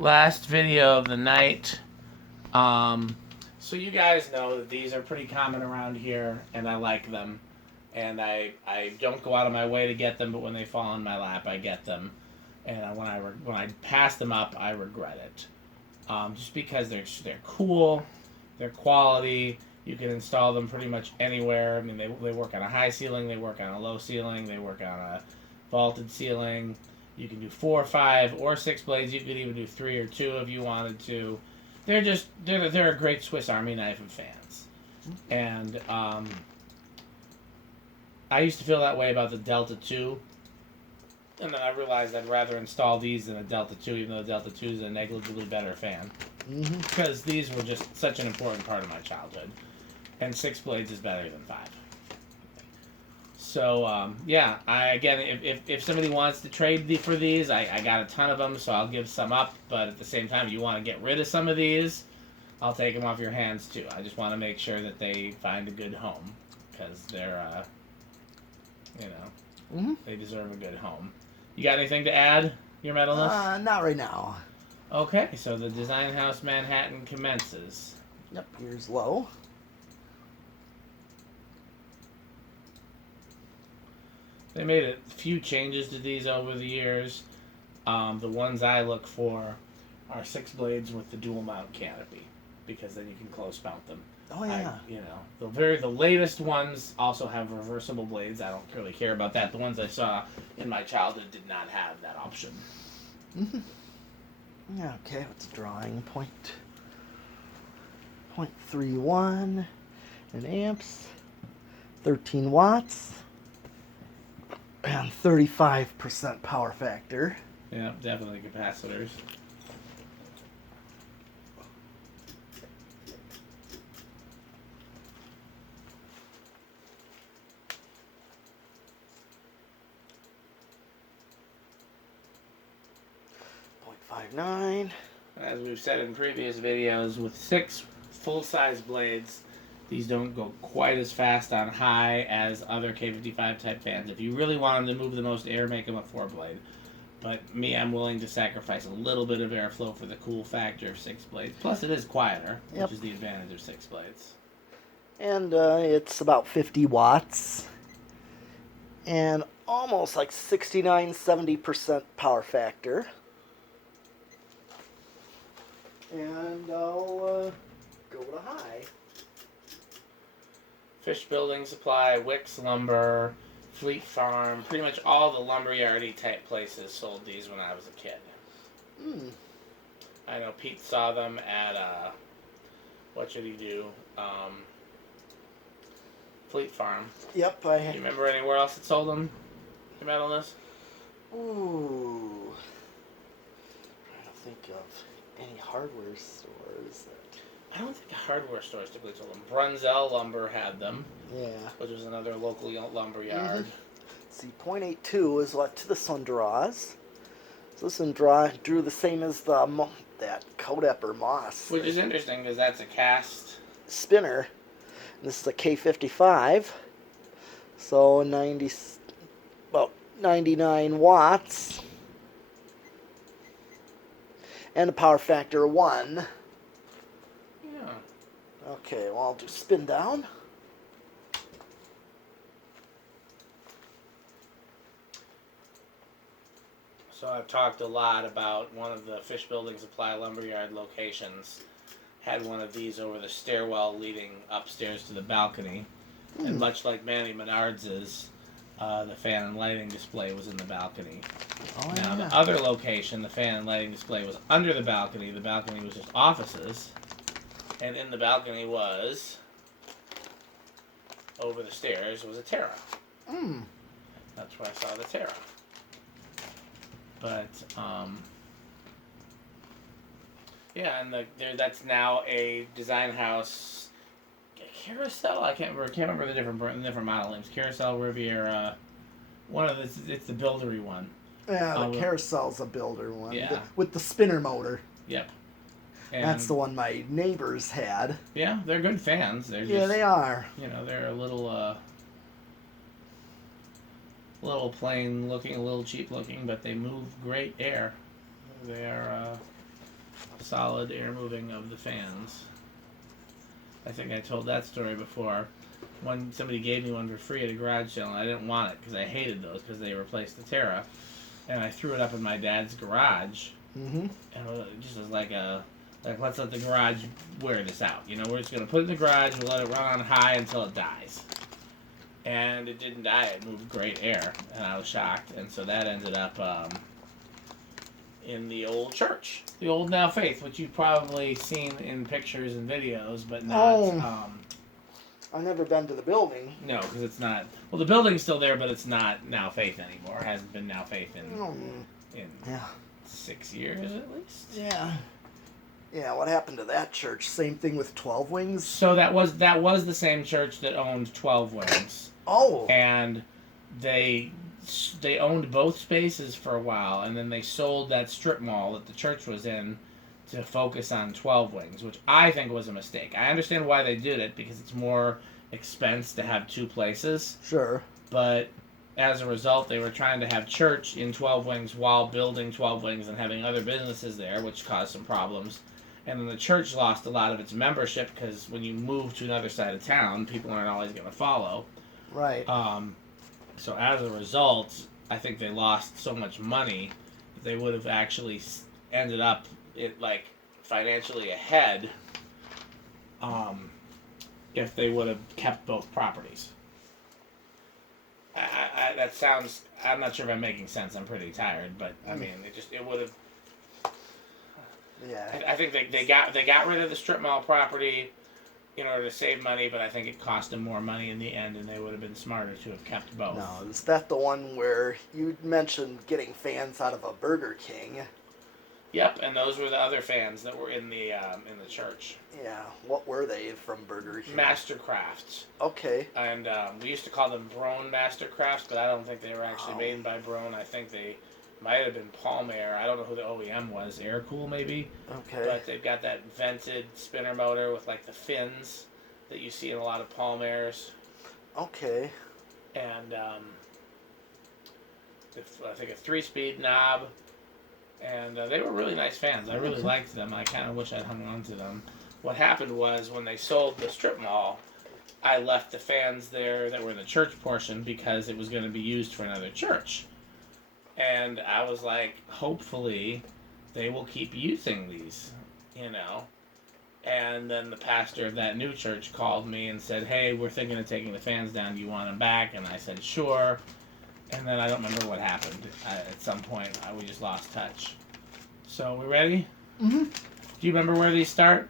last video of the night. So you guys know that these are pretty common around here, and I like them. And I don't go out of my way to get them, but when they fall in my lap, I get them. And when I pass them up, I regret it. Just because they're cool, they're quality. You can install them pretty much anywhere. I mean, they work on a high ceiling, they work on a low ceiling, they work on a vaulted ceiling. You can do 4, 5, or 6 blades. You could even do 3 or 2 if you wanted to. They're a great Swiss Army knife of fans. And I used to feel that way about the Delta 2. And then I realized I'd rather install these than a Delta 2, even though the Delta 2 is a negligibly better fan. Because these were just such an important part of my childhood. And 6 blades is better than 5. So, yeah, if somebody wants to trade for these, I got a ton of them, so I'll give some up. But at the same time, if you want to get rid of some of these, I'll take them off your hands, too. I just want to make sure that they find a good home. Because they're, they deserve a good home. You got anything to add, your metalist? Not right now. Okay, so the Design House Manhattan commences. Yep, here's low. They made a few changes to these over the years. The ones I look for are 6 blades with the dual mount canopy, because then you can close mount them. Oh yeah. The latest ones also have reversible blades. I don't really care about that. The ones I saw in my childhood did not have that option. Okay, what's drawing point? 0.31 in amps, 13 watts, and 35% power factor. Yeah, definitely capacitors. .59. As we've said in previous videos, with 6 full-size blades, these don't go quite as fast on high as other K55 type fans. If you really want them to move the most air, make them a 4-blade. But me, I'm willing to sacrifice a little bit of airflow for the cool factor of 6 blades. Plus, it is quieter, which is the advantage of 6 blades. And it's about 50 watts. And almost like 69-70% power factor. And I'll go to high. Fish Building Supply, Wicks Lumber, Fleet Farm, pretty much all the lumberyardy type places sold these when I was a kid. I know Pete saw them at, what should he do? Fleet Farm. Yep, Do you remember anywhere else that sold them? The metalness? Ooh. I don't think of any hardware stores that... I don't think hardware stores typically sold them. Brunzell Lumber had them. Yeah. Which was another local lumber yard. See, 0.82 is what this one draws. So this one drew the same as the that Codepper Moss. Which is interesting because that's a cast spinner. And this is a K55. So about 99 watts. And a power factor of 1. Yeah. Okay, well, I'll do spin down. So I've talked a lot about one of the Fish Building Supply lumberyard locations had one of these over the stairwell leading upstairs to the balcony. And much like Manny Menards's, the fan and lighting display was in the balcony. Oh, now, yeah. the other location, the fan and lighting display was under the balcony. The balcony was just offices. And in the balcony was, over the stairs, was a Terra. That's where I saw the Terra. But, yeah, and that's now a design house carousel. I can't remember the different model names. Carousel, Riviera, it's the buildery one. Yeah, the carousel's a builder one. Yeah. With the spinner motor. Yep. And that's the one my neighbors had. Yeah, they're good fans. They're yeah, they are. They're a little plain looking, a little cheap looking, but they move great air. They're solid air moving of the fans. I think I told that story before. When somebody gave me one for free at a garage sale, and I didn't want it because I hated those because they replaced the Terra, and I threw it up in my dad's garage. Mm-hmm. And it just was like let's let the garage wear this out. You know, we're just gonna put it in the garage, we'll let it run on high until it dies. And it didn't die. It moved great air, and I was shocked. And so that ended up in the old church, the old Now Faith, which you've probably seen in pictures and videos, but not. I've never been to the building. No, because it's not. Well, the building's still there, but it's not Now Faith anymore. It hasn't been Now Faith in 6 years at least. Yeah. Yeah, what happened to that church? Same thing with 12 Wings? So that was the same church that owned 12 Wings. Oh. And they owned both spaces for a while, and then they sold that strip mall that the church was in to focus on 12 Wings, which I think was a mistake. I understand why they did it, because it's more expense to have two places. Sure. But as a result, they were trying to have church in 12 Wings while building 12 Wings and having other businesses there, which caused some problems. And then the church lost a lot of its membership, because when you move to another side of town, people aren't always going to follow. Right. So as a result, I think they lost so much money that they would have actually ended up financially ahead if they would have kept both properties. That sounds. I'm not sure if I'm making sense. I'm pretty tired, but I mean, it would have. Yeah. I think they got rid of the strip mall property in order to save money, but I think it cost them more money in the end, and they would have been smarter to have kept both. No, is that the one where you mentioned getting fans out of a Burger King? Yep, and those were the other fans that were in the church. Yeah, what were they from Burger King? Mastercrafts. Okay. And we used to call them Brone Mastercrafts, but I don't think they were actually made by Brone. I think they might have been Palmair. I don't know who the OEM was. Aircool, maybe? Okay. But they've got that vented spinner motor with, like, the fins that you see in a lot of Palmairs. Okay. And I think a 3-speed knob. And they were really nice fans. I really liked them. I kind of wish I'd hung on to them. What happened was, when they sold the strip mall, I left the fans there that were in the church portion because it was going to be used for another church. And I was like, hopefully they will keep using these, you know. And then the pastor of that new church called me and said, hey, we're thinking of taking the fans down. Do you want them back? And I said, sure. And then I don't remember what happened. At some point, we just lost touch. So, we ready? Mm-hmm. Do you remember where these start?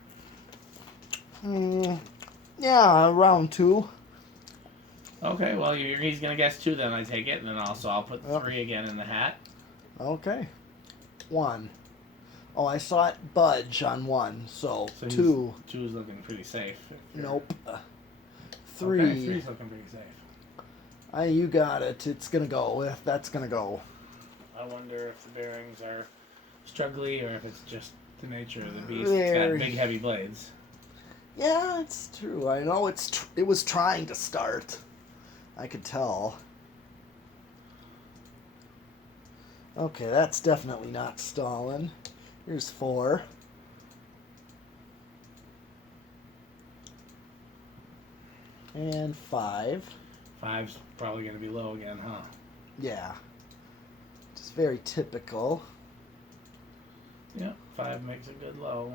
Yeah, round 2. Okay, well, he's going to guess 2 then, I take it. And then I'll put 3 again in the hat. Okay. 1. Oh, I saw it budge on 1, so 2. 2 is looking pretty safe. Nope. 3. Okay, 3 is looking pretty safe. You got it. It's going to go. That's going to go. I wonder if the bearings are struggly or if it's just the nature of the beast. Very. It's got big, heavy blades. Yeah, it's true. I know it was trying to start. I could tell. Okay, that's definitely not stalling. Here's 4. And 5. 5's probably going to be low again, huh? Yeah. Just very typical. Yeah, 5 makes a good low.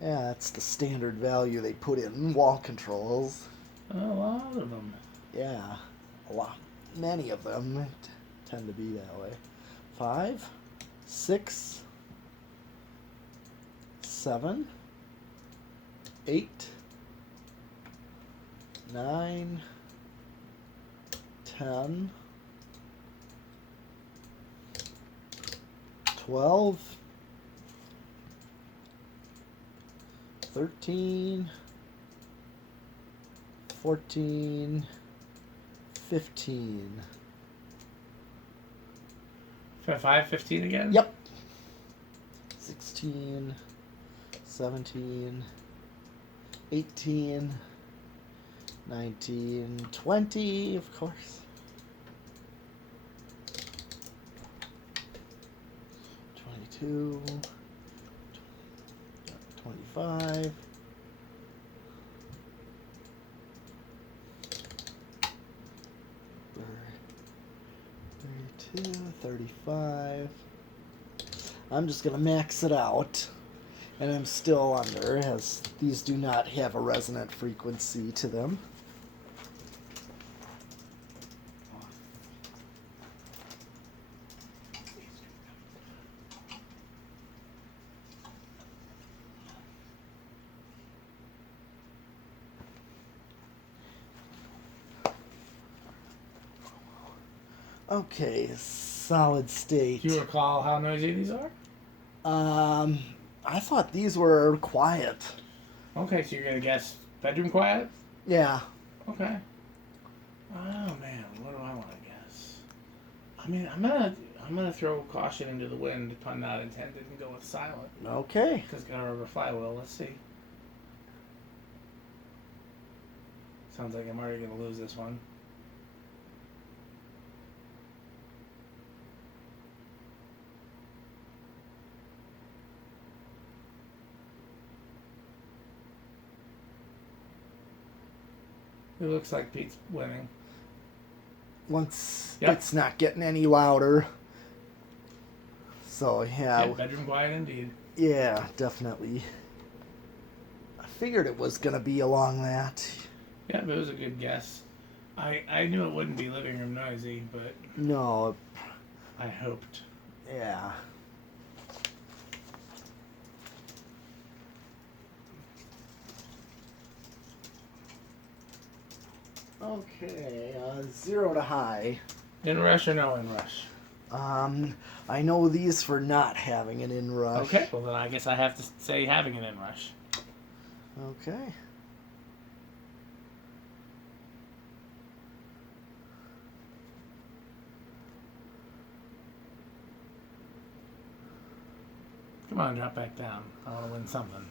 Yeah, that's the standard value they put in wall controls. A lot of them. Yeah, a lot. Many of them tend to be that way. 5, 6, 7, 8, 9, 10, 12, 13, 14, 15. 5, 15 again? Yep. 16, 17, 18, 19, 20, of course. 22, 35. 32, 35. I'm just gonna max it out, and I'm still under, as these do not have a resonant frequency to them. Okay, solid state. Do you recall how noisy these are? I thought these were quiet. Okay, so you're gonna guess bedroom quiet? Yeah. Okay. Oh man, what do I want to guess? I mean, I'm gonna throw caution into the wind, pun not intended, and go with silent. Okay. Because got a rubber flywheel. Let's see. Sounds like I'm already gonna lose this one. It looks like Pete's winning. Once Yep. it's not getting any louder. So Yeah, bedroom quiet indeed. yeah, definitely. I figured it was gonna be along that. Yeah, but it was a good guess. I knew it wouldn't be living room noisy, but No, I hoped. yeah. Okay, 0 to high. Inrush or no inrush? I know these for not having an inrush. Okay, well then I guess I have to say having an inrush. Okay. Come on, drop back down. I want to win something.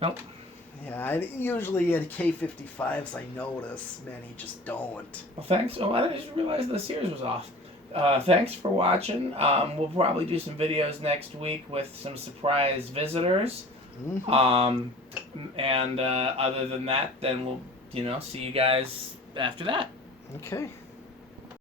Nope. Yeah, usually at K55s I notice, many just don't. Well, thanks. Oh, I just realized the series was off. Thanks for watching. We'll probably do some videos next week with some surprise visitors. Mm-hmm. And other than that, then we'll, see you guys after that. Okay.